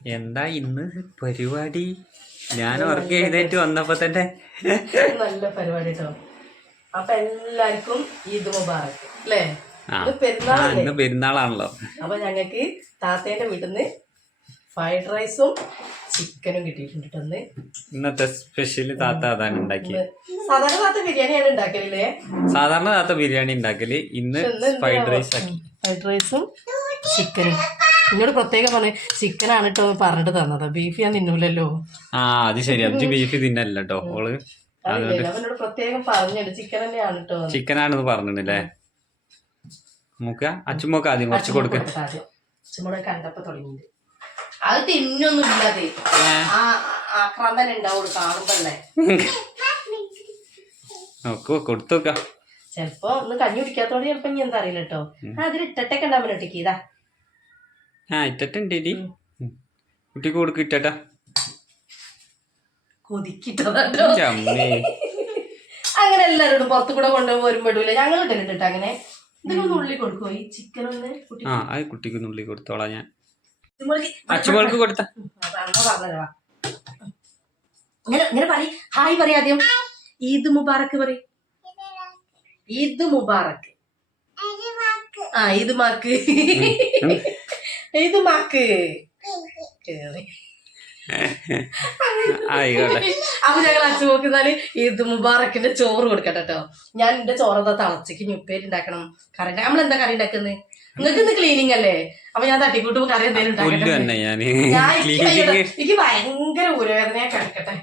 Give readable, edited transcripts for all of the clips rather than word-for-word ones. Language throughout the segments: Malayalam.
എന്താ ഇന്ന് പരിപാടി? ഞാൻ ഉറക്കി എഴുന്നേറ്റ് വന്നപ്പോ തന്നെ നല്ല പരിപാടി കേട്ടോ. അപ്പൊ എല്ലാവർക്കും ഈദ് മുബാറക് അല്ലേ? ഇന്ന് പെരുന്നാളാണല്ലോ. അപ്പൊ ഞങ്ങക്ക് താത്തേന്റെ വീട്ടിൽ നിന്ന് ഫ്രൈഡ് റൈസും ചിക്കനും കിട്ടിയിട്ടുണ്ട്. ഇന്നത്തെ സ്പെഷ്യല് താത്ത അതാണ് ഉണ്ടാക്കിയത്. സാധാരണ താത്ത ബിരിയാണിയാണ് ഉണ്ടാക്കലില്ലേ? സാധാരണ താത്ത ബിരിയാണി ഉണ്ടാക്കല്. ഇന്ന് ഫ്രൈഡ് റൈസ് ആക്കി. ഫ്രൈഡ് റൈസും ചിക്കനും. എന്നോട് പ്രത്യേകം പറഞ്ഞു ചിക്കനാണ് കേട്ടോ പറഞ്ഞിട്ട് തന്നത്. ബീഫ് ഞാൻ തിന്നൂലല്ലോ. അത് ശരി. അഞ്ച് ബീഫ് തിന്നല്ല കേട്ടോ ഓള്. എന്നോട് പ്രത്യേകം പറഞ്ഞിട്ട് ചിക്കൻ തന്നെയാണ് കേട്ടോ. ചിക്കനാണെന്ന് പറഞ്ഞില്ലേ? മൂക്ക അച്ചുമോക്ക ആദ്യം കുറച്ച് കൊടുക്ക. അച്ചുമോടെ കണ്ടപ്പോ തുടങ്ങിയത് അത് തിന്നൊന്നും ഇല്ലാതെ ആക്രാന്തൻ ഉണ്ടാവുള്ളൂ കാണുമ്പോഴേ. കൊടുത്തോക്ക. ചെലപ്പോ ഒന്ന് കഞ്ഞി കുടിക്കാത്തോണ്ട് ചിലപ്പോ ഇനി എന്താ അറിയില്ല കേട്ടോ. അതിൽ ഇട്ടട്ടൊക്കെ ഉണ്ടാവുമ്പോ ഒട്ടിക്ക് ഇതാ. ഇട്ടിട്ടുണ്ട് കുട്ടിക്ക് കൊടുക്ക്. ഇട്ടട്ടാ കൊതിക്കിട്ടോ. അങ്ങനെ എല്ലാരോടും പുറത്തു കൂടെ കൊണ്ടുപോയി വരുമ്പോഴൂല്ലേ ഞങ്ങൾ ഇട്ടലിട്ടോ. അങ്ങനെ എന്തെങ്കിലും ഉള്ളി കൊടുക്കോ ഈ ചിക്കൻ ഒന്ന്? കുട്ടിക്ക് ഉള്ളി കൊടുത്തോളാം ഞാൻ. അച്ചുമോൾക്ക് കൊടുത്ത പറഞ്ഞതാ. ഇങ്ങനെ പറ. ഹായ് പറയാ ആദ്യം. ഈദ് മുബാറക്ക് പറ. ഈദ് മുബാറക്ക്. ഈദ് മാക്ക്. ഈദ് മാക്ക്. അപ്പൊ ഞങ്ങൾ അച്ഛൻ നോക്കുന്നാല് ഈദ് മുബാറക്കിന്റെ ചോറ് കൊടുക്കട്ടെ കേട്ടോ. ഞാൻ എന്റെ ചോറതാ തളച്ചക്ക് ഉപ്പേരി ഉണ്ടാക്കണം. കറി നമ്മളെന്താ കറി ഉണ്ടാക്കുന്നത്? നിങ്ങൾക്ക് ഇന്ന് ക്ലീനിങ് അല്ലേ? അപ്പൊ ഞാൻ തട്ടിക്കൂട്ടുമ്പോ കറി എന്തെങ്കിലും ഉണ്ടാക്കട്ടെ. എനിക്ക് ഭയങ്കര ഊരവേദനയാ. കിടക്കട്ടെ.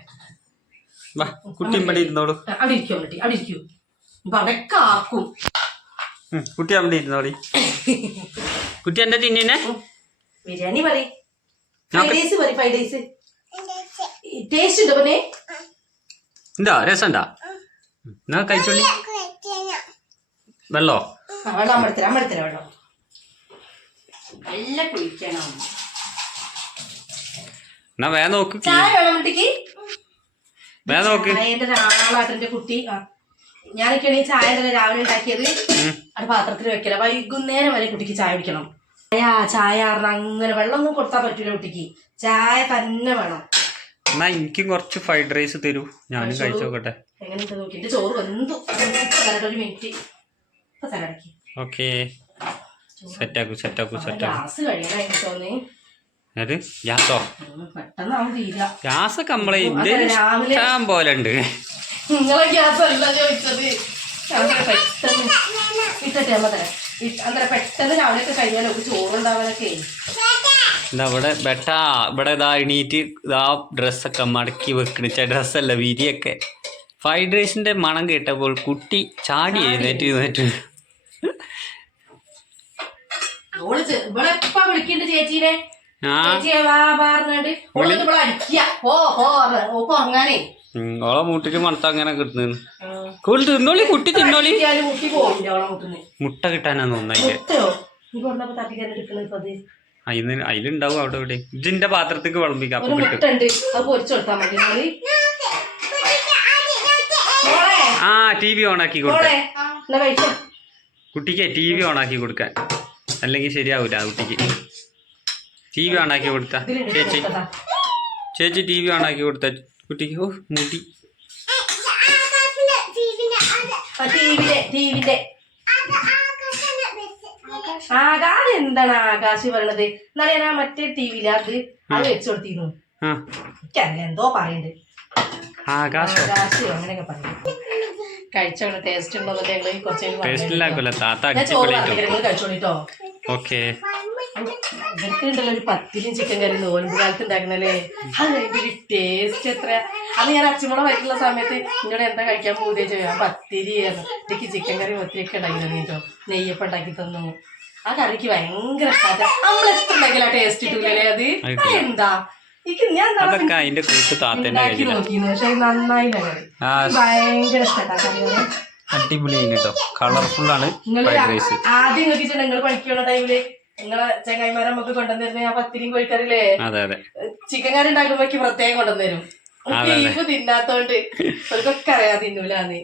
കുട്ടി ഇരുന്നോളൂ. അവിടെ ഇരിക്കോ കുട്ടി, അവിടെ ഇരിക്കൂ. അപ്പൊ അതൊക്കെ ആക്കും. കുട്ടി അവിടെ ഇരുന്നോളി. കുട്ടി എന്താ തിന്നെ? ബിരിയാണി പറയും. ഫ്രൈഡ് റൈസ് പറയും. ഫ്രൈഡ് റൈസ് ടേസ്റ്റ് ഉണ്ടോ പിന്നെ? എന്താ രസണ്ടാ? എന്നാ കഴിച്ചോളി. വെള്ളോ? വെള്ളം അമ്പടത്തരാം വെള്ളം. നല്ല കുളിക്കണം. എന്നാ വേ നോക്ക്. ചായ വേണം കുട്ടിക്ക്? വേ നോക്ക്. എന്റെ ഒരാളാട്ടെ കുട്ടി. ഞാനൊക്കെയാണെങ്കിൽ ചായ രാവിലെ ഉണ്ടാക്കിയത് അത് പാത്രത്തിൽ വെക്കണം. വൈകുന്നേരം വരെ കുട്ടിക്ക് ചായ കുടിക്കണം. ചായ അങ്ങനെ വെള്ളം ഒന്നും കൊടുത്താൽ പറ്റൂല കുട്ടിക്ക്. ചായ തന്നെ വേണം. എന്നാ എനിക്കും കുറച്ച് ഫ്രൈഡ് റൈസ് തരൂ, ഞാനും കഴിച്ചോക്കട്ടെ. എങ്ങനെയുണ്ട് നോക്കി. എന്റെ ചോറ് വെന്തു. ഒരു മിനിറ്റ്. ഓക്കെ സെറ്റാക്കൂ. ഗ്യാസ് കഴിയണ തോന്നി. ഗ്യാസോ? പെട്ടെന്നാവും തീര. ഗ്യാസൊക്കെ നമ്മളെ ഇഷ്ടം പോലെ ഉണ്ട്. നിങ്ങളെ ഗ്യാസ് അല്ല ചോദിച്ചത്. പെട്ടെന്ന് ഇട്ടേ അമ്മ തരാം. അങ്ങനെ പെട്ടെന്ന് രാവിലെ കഴിഞ്ഞാലോ ചോറുണ്ടാവാനൊക്കെ. ഇവിടെ ഇതാ എണീറ്റ് ഇതാ ഡ്രസ്സൊക്കെ മടക്കി വെക്കണിച്ച ഡ്രസ്സല്ല വിരിയൊക്കെ. ഫ്രൈഡ് റൈസിന്റെ മണം കേട്ടപ്പോൾ കുട്ടി ചാടി എഴുന്നേറ്റ്. വിളിക്കണ്ട് ചേച്ചീനെ. ഓളെ മൂട്ടിട്ട് മണത്ത അങ്ങനെ കിട്ടുന്നു. തിന്നോളി കുട്ടി തിന്നോളി. മുട്ട കിട്ടാനാന്ന് തോന്നുന്നു. അതിലുണ്ടാവും അവിടെ ഇവിടെ. ഇതിന്റെ പാത്രത്തേക്ക് വിളമ്പിക്കാം. ടി വി ഓണാക്കി കൊടുക്കാൻ. കുട്ടിക്ക് ടി വി ഓണാക്കി കൊടുക്കാൻ, അല്ലെങ്കിൽ ശരിയാവൂല കുട്ടിക്ക്. ടി വി ഓണാക്കി കൊടുത്ത ചേച്ചി ടി വി ഓണാക്കി കൊടുത്ത കുട്ടിക്ക്. മുടി എന്താണ് ആകാശ് പറയണത്? എന്നാലും ഞാൻ മറ്റേ ടിവിയില് അത് വെച്ചു കൊടുത്തിരുന്നു. എന്തോ പറയണ്ട് ആകാശ് അങ്ങനെയൊക്കെ പറയുന്നത്. കഴിച്ചോളൂ. ടേസ്റ്റ് ഉണ്ടോ കഴിച്ചോളിട്ടോ. ഇവർക്കുണ്ടല്ലോ ഒരു പത്തിരിയും ചിക്കൻ കറി നോൻപ് കാലത്ത് ഉണ്ടാക്കുന്നല്ലേ. അത് ടേസ്റ്റ് എത്ര. അത് ഞാൻ അച്ഛമ്മളെ വയറ്റുള്ള സമയത്ത് ഇങ്ങോട്ട് എന്താ കഴിക്കാൻ പോകുക ചോദിച്ചാൽ പത്തിരി എനിക്ക് ചിക്കൻ കറി ഒത്തിരിയൊക്കെ ഉണ്ടാക്കി തന്നിട്ടോ. നെയ്യപ്പം ഉണ്ടാക്കി തന്നു. ആ കറിക്ക് ഭയങ്കര ഇഷ്ടമാണ്. നമ്മളെത്ര ഉണ്ടാക്കില്ല ടേസ്റ്റ് കിട്ടൂലേ. അത് എന്താ ഞാൻ ഉണ്ടാക്കി നോക്കിയിരുന്നു. പക്ഷെ നന്നായില്ല കറി. ഭയങ്കര ഇഷ്ടമാണ്. ആദ്യം നോക്കിച്ചിട്ട് നിങ്ങൾ പഠിക്കുന്ന ടൈമില് നിങ്ങളെ ചങ്ങായിമാരെ നമുക്ക് കൊണ്ടുവന്നിരുന്ന ആ പത്തിരിയും കോഴിക്കറിയില്ലേ, ചിക്കൻ കറി ഉണ്ടാക്കുമ്പോഴേക്ക് പ്രത്യേകം കൊണ്ടുവന്നരും. ബീഫ് തിന്നാത്തോണ്ട് അവർക്കൊക്കെ അറിയാതെ തിന്നൂലാന്ന്.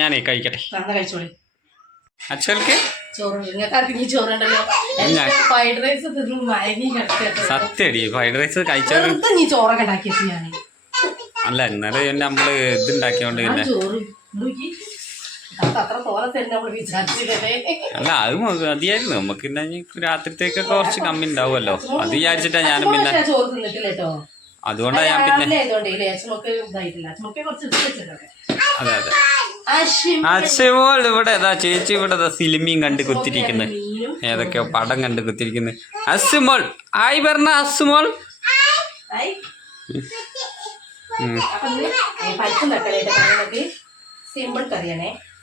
ഞാനേ കഴിക്കട്ടെ. കഴിച്ചോളി. അച്ഛൾക്ക് ചോറ് നിങ്ങൾക്ക് നീ ചോറുണ്ടല്ലോ ഫ്രൈഡ് റൈസ് തിന്ന് മയങ്ങി കിടക്കട്ടെ. സത്യടി ഫ്രൈഡ് റൈസ് കഴിച്ചത് വെറുതെ നീ ചോറൊക്കെ ഉണ്ടാക്കിയത് ഞാൻ അല്ല ഇന്നലെ നമ്മള് ഇതുണ്ടാക്കിയോണ്ട് പിന്നെ ചോറ് നോക്കി അത്ര തോനെ തന്നെ നമ്മള് വിചാരിച്ചില്ലേ. അല്ല അത് മതിയായിരുന്നു നമുക്ക്. പിന്നെ രാത്രിത്തേക്കൊക്കെ കുറച്ച് കമ്മി ഉണ്ടാവുമല്ലോ അത് വിചാരിച്ചിട്ടാ ഞാനും പിന്നെ ചോറ് തിന്നിട്ടില്ല കേട്ടോ. അതുകൊണ്ടാ ഞാൻ പിന്നെ അതെ അതെ. അശ്വമോൾ ഇവിടെ ചേച്ചി ഇവിടെ സിനിമയും കണ്ട് കുത്തിരിക്കുന്നത്, ഏതൊക്കെയോ പടം കണ്ട് കുത്തിരിക്കുന്നത്. അസുമോൾ ആയി പറഞ്ഞ അസുമോൾ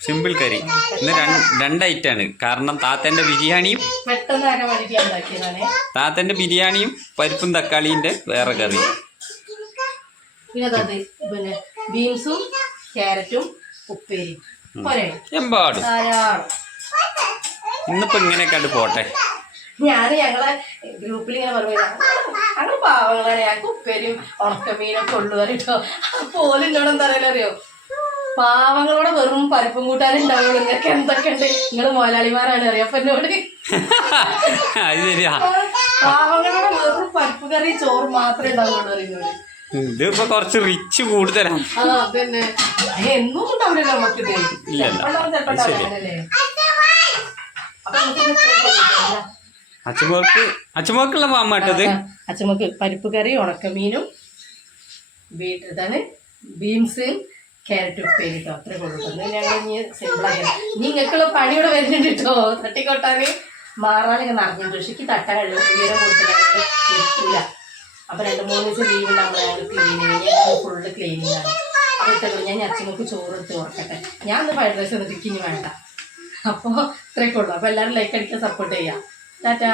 സിമ്പിൾ കറി. ഇന്ന് 2 ഐറ്റാണ്. കാരണം താത്തന്റെ ബിരിയാണിയും പരിപ്പും തക്കാളിന്റെ വേറെ കറി. പിന്നെ ബീൻസും ക്യാരറ്റും ഉപ്പേരിയും എമ്പാടും. ഇന്നിപ്പോ ഇങ്ങനെയൊക്കെ പോട്ടെ. ഞങ്ങളെ ഗ്രൂപ്പിൽ ഇങ്ങനെ പറഞ്ഞു ഞങ്ങൾ പാവങ്ങളാണ്, ഞങ്ങൾക്ക് ഉപ്പേരിയും ഉണക്കമീനൊക്കെ ഉള്ളു കേട്ടോ. പോലും എന്നോട് എന്താ അറിയോ, പാവങ്ങളോടെ വെറും പരിപ്പും കൂട്ടാനും ഉണ്ടാവുള്ളൂ, നിങ്ങൾക്ക് എന്തൊക്കെ ഉണ്ട്, നിങ്ങൾ മുതലാളിമാരാണ് അറിയാം. അപ്പൊ എന്നോട് പാവങ്ങളോടെ വെറും പരിപ്പ് കറി ചോറ് മാത്രമേ ഉണ്ടാവുള്ളൂ അറിയുന്നോട്. ഇതിപ്പോ കുറച്ച് റിച്ച് കൂടുതലാണ്. അതന്നെ എന്നും ഉണ്ടാവില്ലല്ലോ നമുക്ക്. അച്ഛമോക്കുള്ള മാമാട്ടത്. അച്ഛമ്മക്ക് പരിപ്പ് കറി ഉണക്കമീനും ബീട്രൂട്ടാണ് ബീൻസ് ക്യാരറ്റ് ഉപ്പേരി കേട്ടോ. അത്രേ കൊണ്ടുപോകുന്നത് ഞങ്ങൾ ഇനി സിമ്പിളാക്കി. നിങ്ങൾക്കുള്ള പണിയോടെ വരുന്നുണ്ട് കേട്ടോ. തട്ടിക്കൊട്ടാന് മാറാനൊക്കെ നിറഞ്ഞിട്ട് പക്ഷേക്ക് തട്ടാൻ ഉയരം കൊടുത്തിട്ട് എത്തൂല. അപ്പൊ 2-3 ദിവസം ലീവ് ഉണ്ടാകുമ്പോൾ ഞങ്ങൾ ക്ലീനിങ്, ഞങ്ങൾ ഫുള്ള് ക്ലീനിങ് ആണ്. അപ്പൊ ഇത്ര ഞാൻ അച്ഛനക്ക് ചോറ് എടുത്ത് ഓർക്കട്ടെ. ഞാൻ ഒന്ന് ഫ്രൈഡ് റൈസ് എന്നിട്ട് ഇനി വേണ്ട. അപ്പോൾ ഇത്രയൊക്കെ ഉള്ളൂ. അപ്പൊ എല്ലാവരും ലൈക്ക് അടിക്കാൻ സപ്പോർട്ട് ചെയ്യാം. ടാറ്റാ.